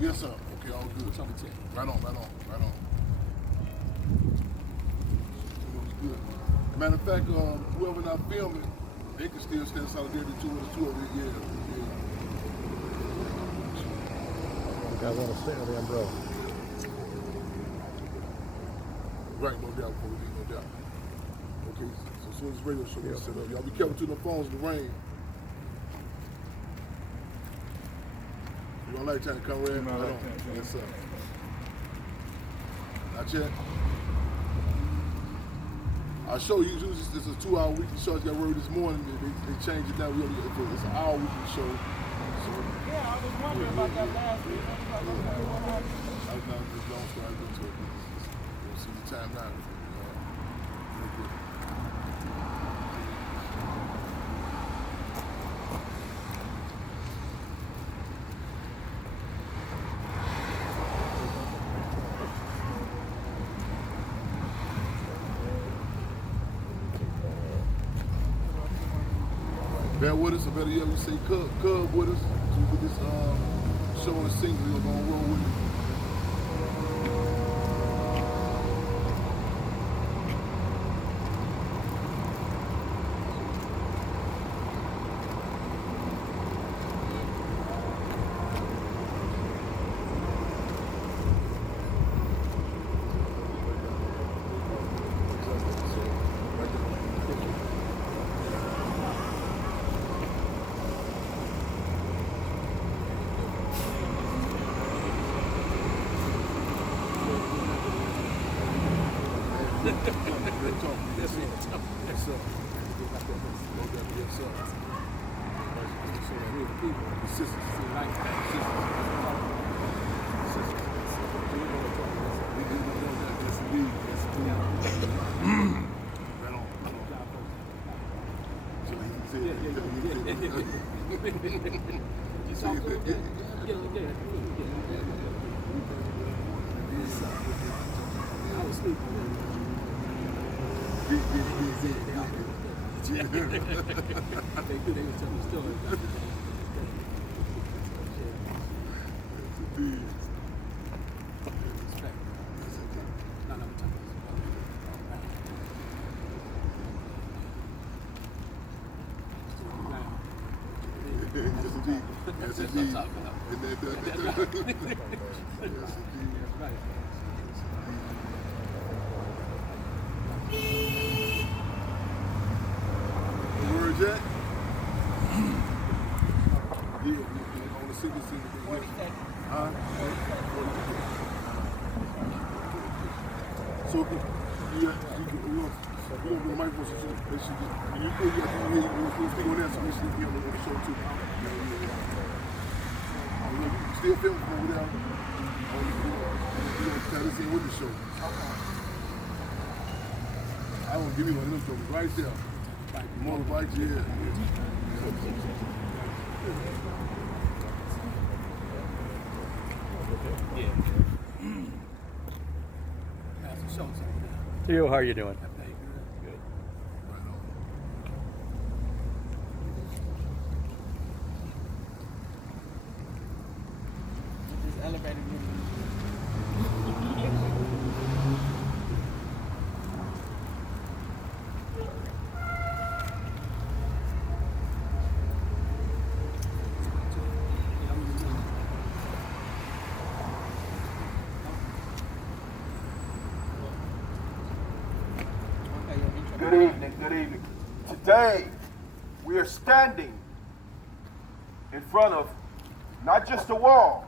Yes, sir. Okay, all good. Right on, right on, right on. It'll be good. Matter of fact, whoever not filming, they can still stand solidarity too with us too over here. Yeah, You guys want to sit on the umbrella? Right, no doubt, before we leave, no doubt. Okay, so as soon as the radio show gets set up, y'all be careful to the phones in the rain. You don't like trying to come red? Right on. Yes, sir. Not yet. Our show usually it's a 2-hour weekly show. I got word this morning. They changed it now. It's an hour weekly show. So, yeah, I was wondering about that last week. I was not this long story. I get to it. You'll see the time now. Bear with us, or better yet, we say cub with us. So we get this show and single, we're gonna roll with it. Yes, indeed. Where is that? Yeah, on the single scene. So, you don't the microphone, so they should get, and you speak on that, so they should be on the show too. Still filming from over there. You know, try to see with the show. I don't give you one of them trophies right there. More right here. Theo, how are you doing? Good evening, good evening. Today, we are standing in front of not just a wall,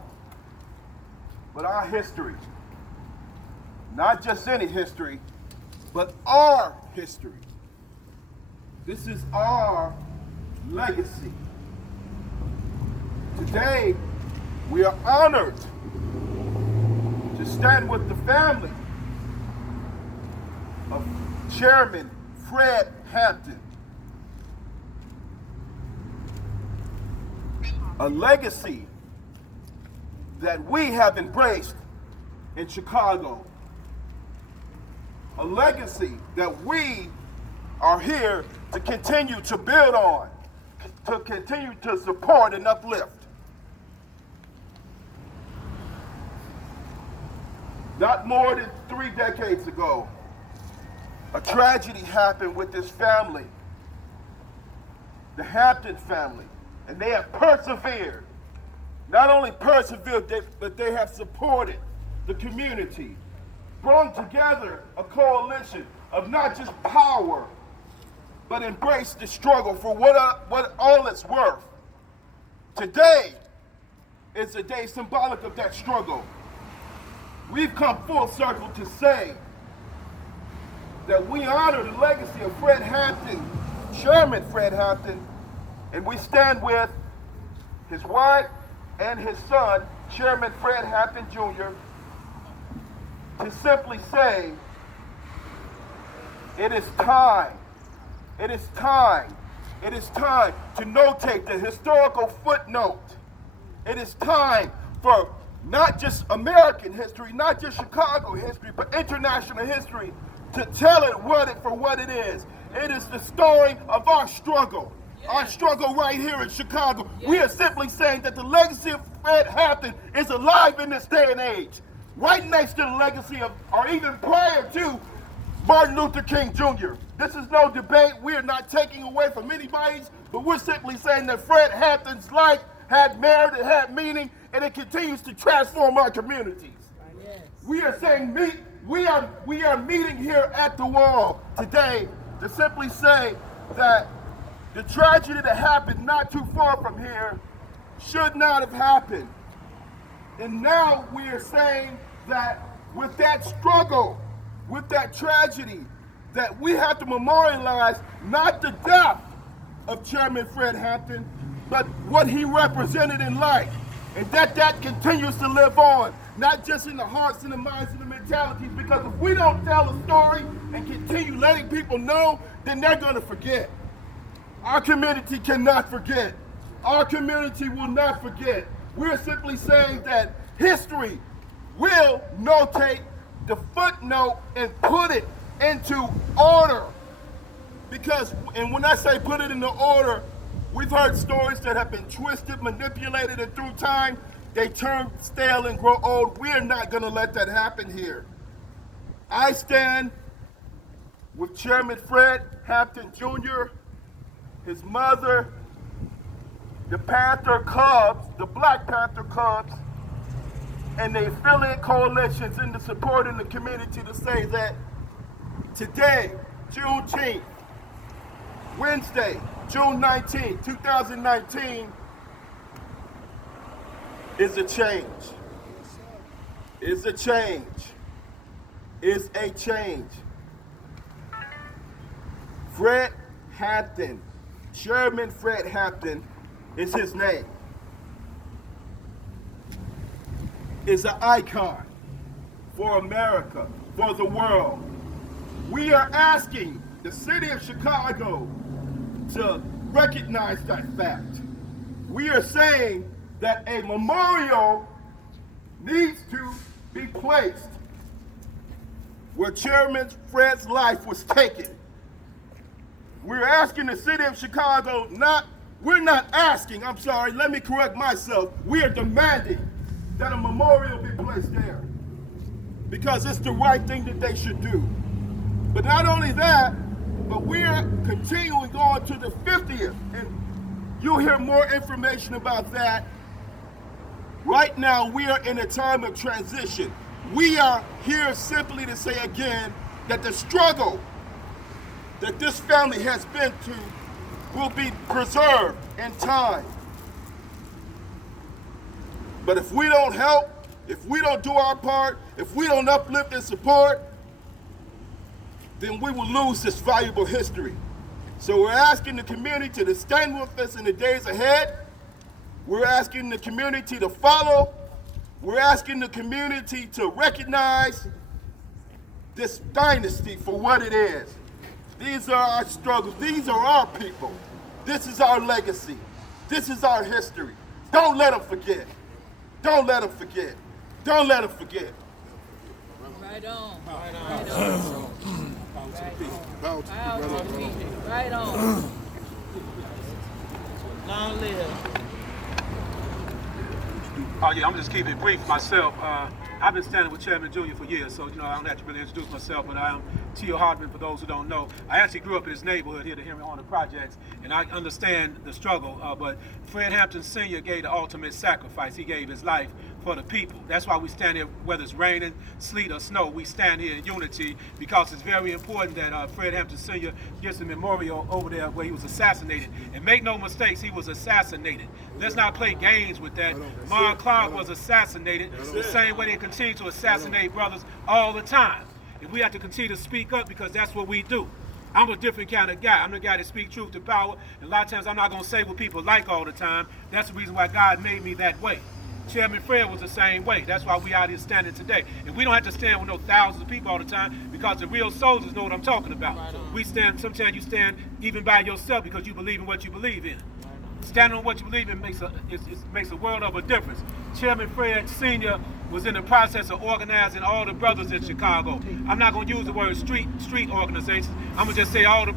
but our history. Not just any history, but our history. This is our legacy. Today, we are honored to stand with the family of Chairman Fred Hampton. A legacy that we have embraced in Chicago. A legacy that we are here to continue to build on, to continue to support and uplift. Not more than 3 decades ago, a tragedy happened with this family, the Hampton family, and they have persevered. Not only persevered, but they have supported the community, brought together a coalition of not just power, but embraced the struggle for what all it's worth. Today is a day symbolic of that struggle. We've come full circle to say that we honor the legacy of Fred Hampton, Chairman Fred Hampton, and we stand with his wife and his son, Chairman Fred Hampton Jr., to simply say, it is time, it is time, it is time to notate the historical footnote. It is time for not just American history, not just Chicago history, but international history, to tell it for what it is. It is the story of our struggle. Our struggle right here in Chicago. We are simply saying that the legacy of Fred Hampton is alive in this day and age. Right next to the legacy of, or even prior to, Martin Luther King Jr. This is no debate. We are not taking away from anybody's, but we're simply saying that Fred Hampton's life had merit, it had meaning, and it continues to transform our communities. We are saying we are meeting here at the wall today to simply say that the tragedy that happened not too far from here should not have happened. And now we are saying that with that struggle, with that tragedy, that we have to memorialize not the death of Chairman Fred Hampton, but what he represented in life. And that continues to live on, not just in the hearts and the minds and the mentalities, because if we don't tell the story and continue letting people know, then they're going to forget. Our community cannot forget. Our community will not forget. We're simply saying that history will notate the footnote and put it into order. Because, and when I say put it into order, we've heard stories that have been twisted, manipulated, and through time, they turn stale and grow old. We're not going to let that happen here. I stand with Chairman Fred Hampton Jr., his mother, the Panther Cubs, the Black Panther Cubs, and the affiliate coalitions in the support in the community to say that today, Juneteenth, Wednesday, June 19, 2019, is a change. Is a change. Is a change. Fred Hampton, Chairman Fred Hampton is his name, is an icon for America, for the world. We are asking the city of Chicago to recognize that fact. We are saying that a memorial needs to be placed where Chairman Fred's life was taken. We're asking the city of Chicago, we're not asking, I'm sorry, let me correct myself. We are demanding that a memorial be placed there because it's the right thing that they should do. But not only that, but we're continuing on to the 50th, and you'll hear more information about that. Right now, we are in a time of transition. We are here simply to say again that the struggle that this family has been to will be preserved in time. But if we don't help, if we don't do our part, if we don't uplift and support, then we will lose this valuable history. So we're asking the community to stand with us in the days ahead. We're asking the community to follow. We're asking the community to recognize this dynasty for what it is. These are our struggles. These are our people. This is our legacy. This is our history. Don't let them forget. Don't let them forget. Don't let them forget. Right on. Right on. Right on. Bow to Power the to the brother. people. Right on. Long live. Stupid. Oh yeah, I'm just keeping it brief myself. I've been standing with Chairman Junior for years, so I don't have to really introduce myself, but I am Tio Hartman for those who don't know. I actually grew up in this neighborhood here, the Henry Horner Projects, and I understand the struggle, but Fred Hampton Sr. gave the ultimate sacrifice. He gave his life for the people. That's why we stand here, whether it's raining, sleet, or snow, we stand here in unity, because it's very important that Fred Hampton Sr. gets a memorial over there where he was assassinated. And make no mistakes, he was assassinated. Let's not play games with that. Mark Clark was assassinated the same way they continue to assassinate brothers all the time. And we have to continue to speak up, because that's what we do. I'm a different kind of guy. I'm the guy that speaks truth to power. And a lot of times I'm not going to say what people like all the time. That's the reason why God made me that way. Chairman Fred was the same way. That's why we out here standing today. And we don't have to stand with no thousands of people all the time, because the real soldiers know what I'm talking about. We stand, sometimes you stand even by yourself because you believe in what you believe in. Standing on what you believe in makes a world of a difference. Chairman Fred Sr. was in the process of organizing all the brothers in Chicago. I'm not going to use the word street organizations. I'm going to just say all the